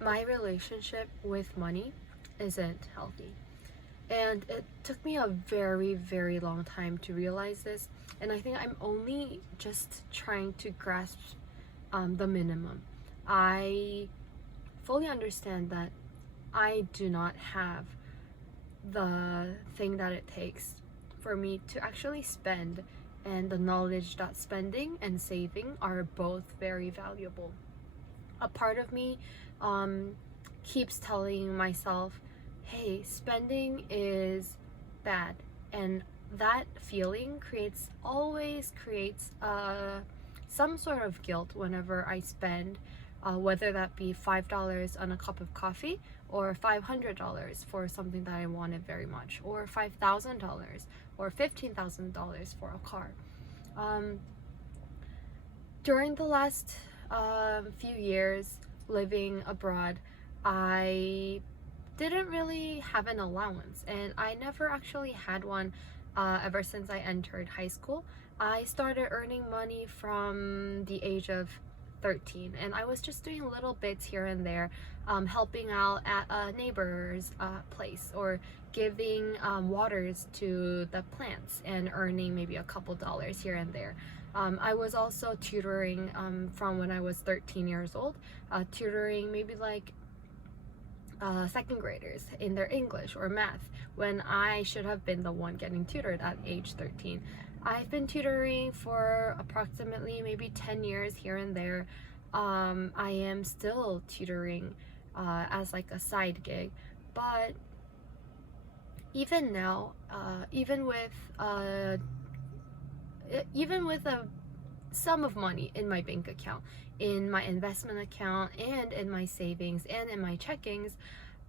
my relationship with money isn't healthy. And it took me a very, very long time to realize this. And I think I'm only just trying to grasp the minimum. I fully understand that I do not have the thing that it takes for me to actually spend, and the knowledge that spending and saving are both very valuable. A part of me um, keeps telling myself, hey, spending is bad. And that feeling always creates some sort of guilt whenever I spend, whether that be $5 on a cup of coffee, or $500 for something that I wanted very much, or $5,000 or $15,000 for a car. Um, During the last few years living abroad, I didn't really have an allowance, and I never actually had one ever since I entered high school. I started earning money from the age of 13, and I was just doing little bits here and there, helping out at a neighbor's place, or giving waters to the plants and earning maybe a couple dollars here and there. I was also tutoring from when I was 13 years old, tutoring maybe like second graders in their English or math, when I should have been the one getting tutored at age 13. I've been tutoring for approximately maybe 10 years here and there. I am still tutoring as like a side gig, but even now, even with a sum of money in my bank account, in my investment account, and in my savings, and in my checkings,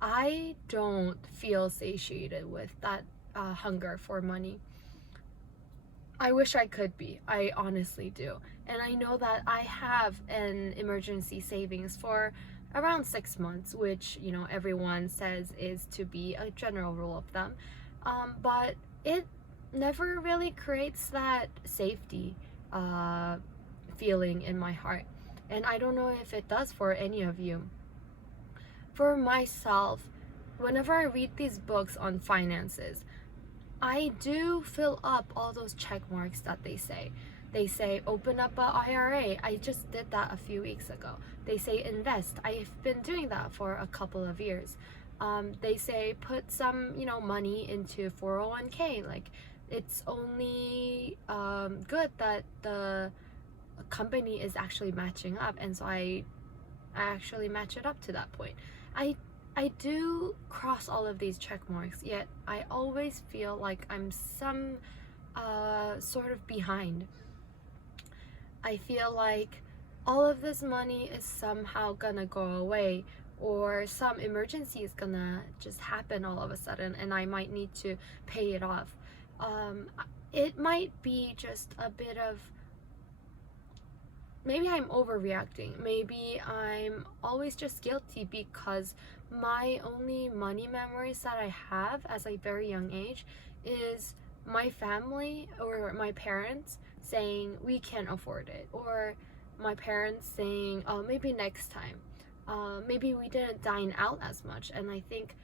I don't feel satiated with that hunger for money. I wish I could be. I honestly do. And I know that I have an emergency savings for around 6 months, which, everyone says is to be a general rule of thumb. But it never really creates that safety feeling in my heart. And I don't know if it does for any of you. For myself, whenever I read these books on finances, I do fill up all those check marks that they say. They say open up a IRA. I just did that a few weeks ago. They say invest. I've been doing that for a couple of years. They say put some, money into 401k. Like, it's only good that the company is actually matching up, and so I actually match it up to that point. I do cross all of these check marks, yet I always feel like I'm some sort of behind. I feel like all of this money is somehow gonna go away, or some emergency is gonna just happen all of a sudden, and I might need to pay it off. Um, it might be just a bit of, maybe I'm overreacting. Maybe I'm always just guilty because my only money memories that I have as a very young age is my family or my parents saying we can't afford it, or my parents saying, oh, maybe next time. Maybe we didn't dine out as much. And I think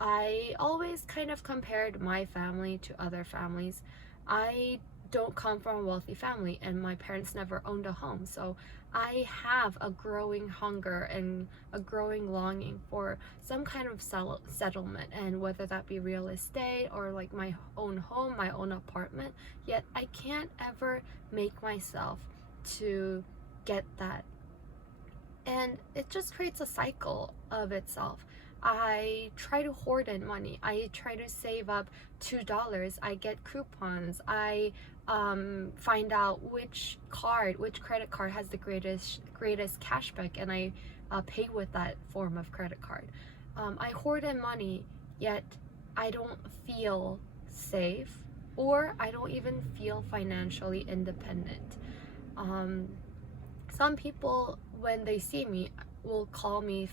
I always kind of compared my family to other families. I don't come from a wealthy family, and my parents never owned a home, so I have a growing hunger and a growing longing for some kind of settlement, and whether that be real estate or like my own home, my own apartment. Yet I can't ever make myself to get that, and it just creates a cycle of itself. I try to hoard in money. I try to save up $2. I get coupons. I find out which credit card has the greatest cashback, and I pay with that form of credit card. I hoard in money, yet I don't feel safe, or I don't even feel financially independent. Some people, when they see me, will call me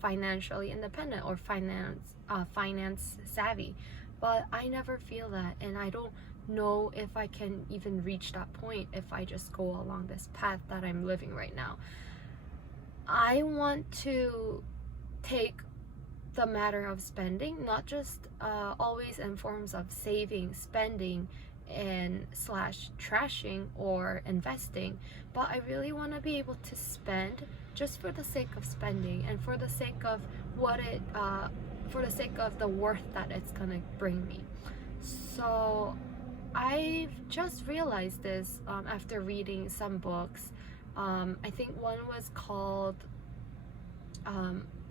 financially independent, or finance savvy, but I never feel that, and I don't know if I can even reach that point if I just go along this path that I'm living right now. I want to take the matter of spending, not just always in forms of saving, spending, and slash trashing or investing, but I really want to be able to spend just for the sake of spending and for the sake of for the sake of the worth that it's gonna bring me. So I've just realized this after reading some books. I think one was called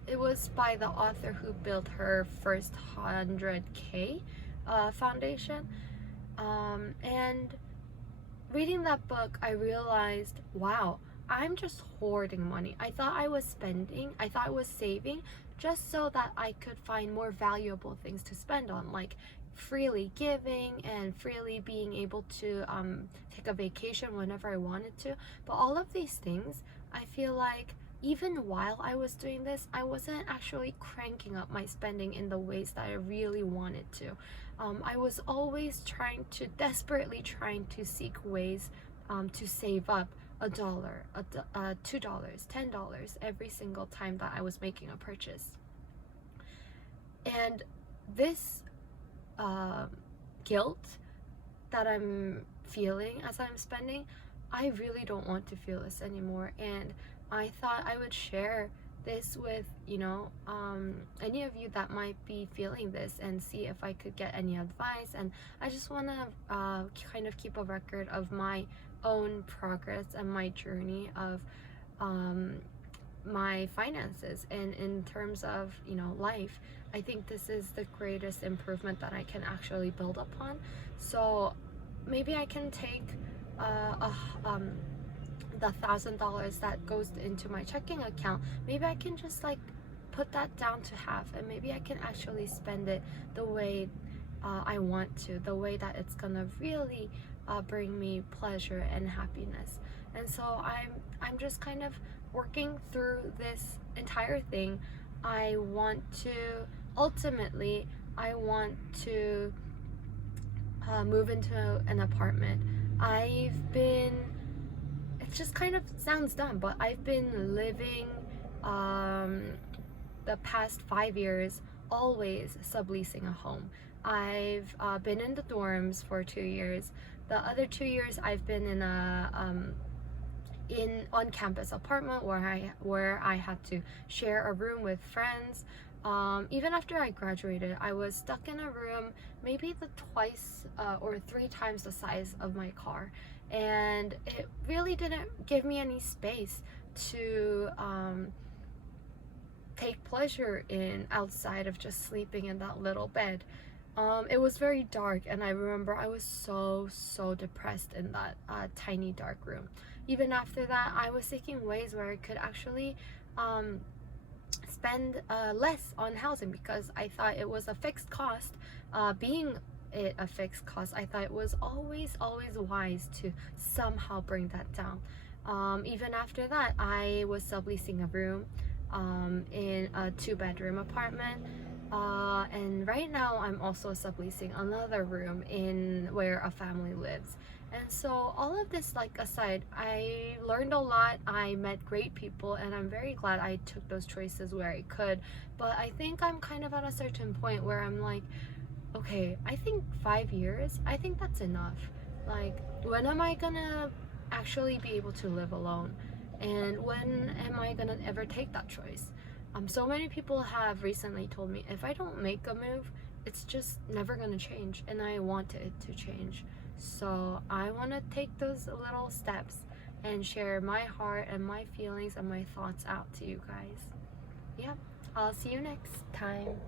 it was by the author who built her first 100K foundation. And reading that book, I realized, wow, I'm just hoarding money. I thought I was spending, I thought I was saving just so that I could find more valuable things to spend on, like freely giving and freely being able to take a vacation whenever I wanted to. But all of these things, I feel like even while I was doing this, I wasn't actually cranking up my spending in the ways that I really wanted to. I was always desperately trying to seek ways to save up $1, $2, $10 every single time that I was making a purchase. And this guilt that I'm feeling as I'm spending, I really don't want to feel this anymore. And I thought I would share this with any of you that might be feeling this and see if I could get any advice. And I just want to kind of keep a record of my own progress and my journey of my finances, and in terms of life. I think this is the greatest improvement that I can actually build upon. So maybe I can take the $1,000 that goes into my checking account, maybe I can just like put that down to half, and maybe I can actually spend it the way I want to, the way that it's gonna really bring me pleasure and happiness. And so I'm just kind of working through this entire thing. I want to ultimately move into an apartment. It just kind of sounds dumb, but I've been living the past 5 years always subleasing a home. I've been in the dorms for 2 years. The other 2 years I've been in a on-campus apartment where I had to share a room with friends. Even after I graduated, I was stuck in a room maybe twice or 3 times the size of my car, and it really didn't give me any space to take pleasure in outside of just sleeping in that little bed. It was very dark, and I remember I was so depressed in that tiny dark room. Even after that, I was seeking ways where I could actually spend less on housing, because I thought it was a fixed cost. Being it a fixed cost, I thought it was always wise to somehow bring that down. Even after that, I was subleasing a room in a 2-bedroom apartment. And right now I'm also subleasing another room in where a family lives. And so all of this aside, I learned a lot, I met great people, and I'm very glad I took those choices where I could. But I think I'm kind of at a certain point where I'm like, okay, I think 5 years, I think that's enough. Like, when am I gonna actually be able to live alone? And when am I gonna ever take that choice? So many people have recently told me if I don't make a move, it's just never gonna change, and I want it to change. So I want to take those little steps and share my heart and my feelings and my thoughts out to you guys. Yep, I'll see you next time.